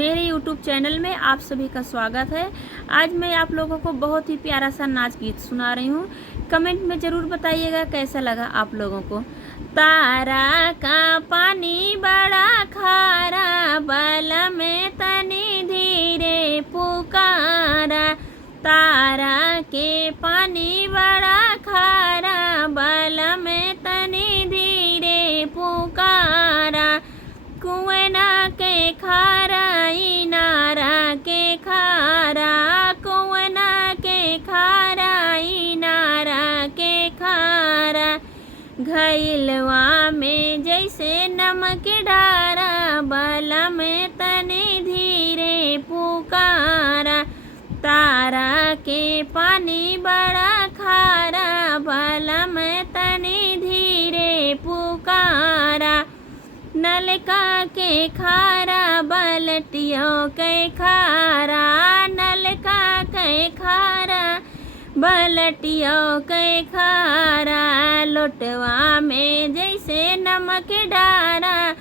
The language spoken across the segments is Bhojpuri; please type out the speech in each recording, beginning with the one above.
मेरे YouTube चैनल में आप सभी का स्वागत है। आज मैं आप लोगों को बहुत ही प्यारा सा नाच गीत सुना रही हूँ। कमेंट में ज़रूर बताइएगा कैसा लगा आप लोगों को। तारा का पानी बड़ा खारा, बल में तनी धीरे पुकारा। तारा के पानी बड़ा खारा, बल में तनी धीरे पुकारा। कुएं के खारा, इनारा के खारा, कुएं के खारा, इनारा के खारा। घैलवा में जैसे नमक डारा, बल में तनी धीरे पुकारा। तारा के पानी बड़ा खारा, बल में तनी धीरे पुकारा। नलका के खारा, बलटियों के खारा, नलका के खारा, बलटियों के खारा। लोटवा में जैसे नमक डारा,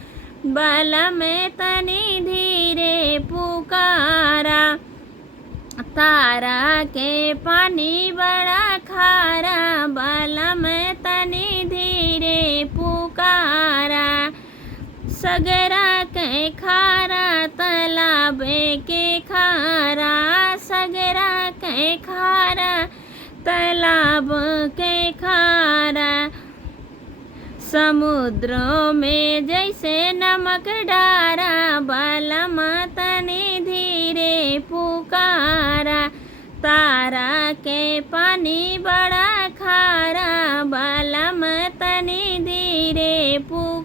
बल में तनी धीरे पुकारा। तारा के पानी बड़ा खारा, बल में तनी धीरे पुकारा। सगरा के खारा, तालाब के खारा, सगरा के खारा, तालाब के खारा। समुद्रों में जैसे नमक डारा, बल में तनी धीरे पुकारा। तारा के पानी बड़ा खारा, बल में तनी धीरे पुकारा।